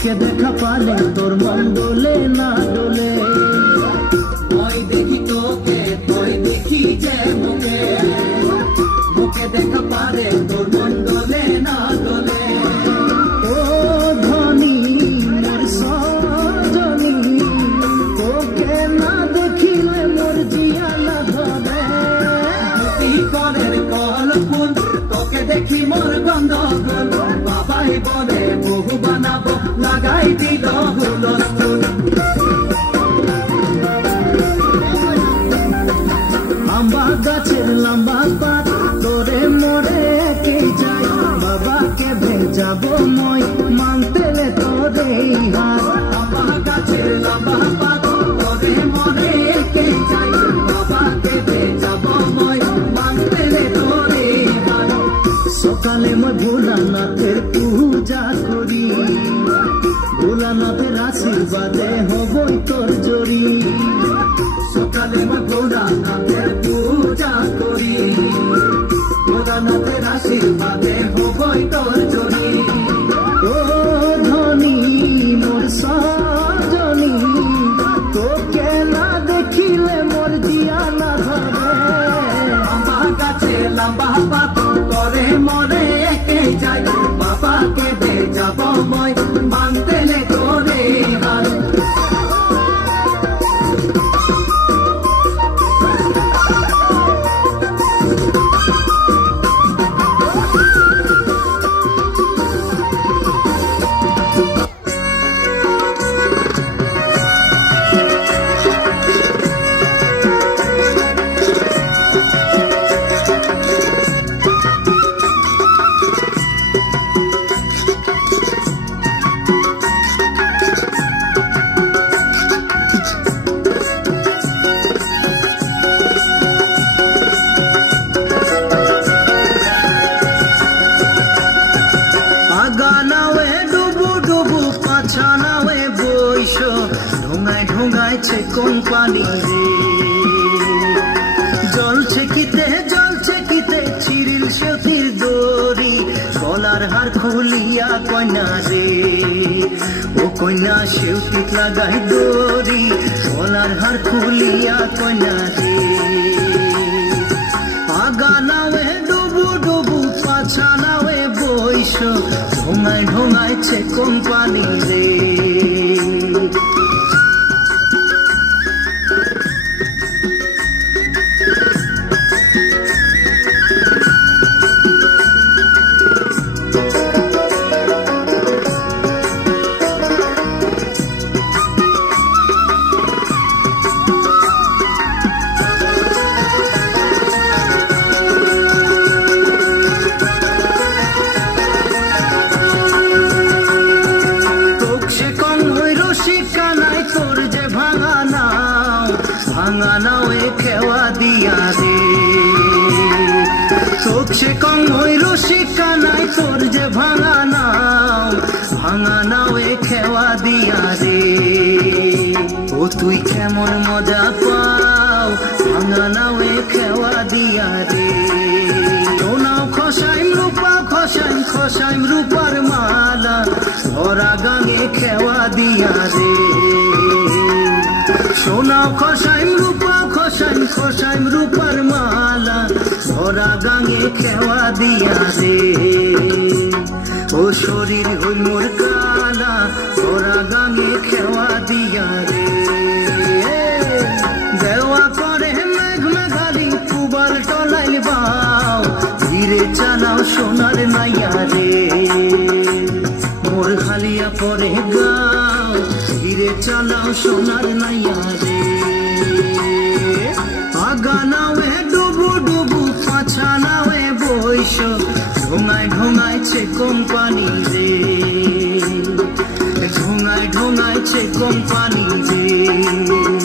মুখে দেখা পালে তোর মন দোলে না দোলে ওই দেখি তোকে তুই দেখি যে মুখে মুখে দেখা পালে তোর মন দোলে না দোলে ও ধনী মোর সজনী তোকে না দেখিলে মোর জিয়া না ধরে কলের কল ফুল তোকে দেখি মোর গন্ধ বাবাই বলে বহু বানাবো লাগাই দিল হুলস্থুল আম্বা গাছের লম্বা পাত তোরে মোরে কে যাই বাবাকে ভেজাবো মই মানতেলে তোরে হাত আম্বা গাছের লম্বা পাত তোরে মোরে কে যাই বাবাকে ভেজাবো মই মানতেলে তোরে হাত সকালে মই ভোলানাথের পূজা করি ভোলানাথের আশীর্বাদে হবই তোর জড়ি সকালে মই ভোলানাথের পূজা করি ভোলানাথের আশীর্বাদে হবই তোর জড়ি ও ধনী মোর সজনী তোকে না দেখিলে মোর জিয়া না ধরে লম্বা গাছে লম্বা পাত করে মরে একে যাই বাবাকে ভেজাব মই মানতেলে তোরে হাত কোন পানি রে জল ছেকিতে চিরিল সতীর দড়ি গলার হার খুলিয়া কন্যা রে ও কন্যা সেউতি লাগাই দড়ি গলার হার খুলিয়া কন্যা রে আগা নাওয়ে ডুবু ডুবু পাছা নাওয়ে বৈশ ঢোঙাইছে কোন পানি রে সে কম ওই রসিকা নাই তোর যে ভাঙা নাও এ খেওয়া দিয়া রে ও তুই কেমন মজা পাও ভাঙা নাও এ খেওয়া দিয়া রে সোনাও খসাইম রূপার মালা ওরা গাঙে খেওয়া দিয়া রে সোনাও খসাইম রূপার মালা ওরা গাঙে খেওয়া দিয়া রে ও শরীর হইল মোর কালা ওরা গাঙে খেওয়া দিয়া রে দেওয়া করে মেঘ মেঘালি কুবাল টল লাইল বাও ধীরে চালাও সোনার নাইয়া রে মোর হালিয়া পরে গাও ধীরে চালাও সোনার নাইয়া রে আগা নাওয়ে ডুবু ডুবু পাছা নাওয়ে বইস ঢোঙায় ঢোঙাইছে কোম্পানি রে ঢোঙায় ঢোঙাইছে কোম্পানি রে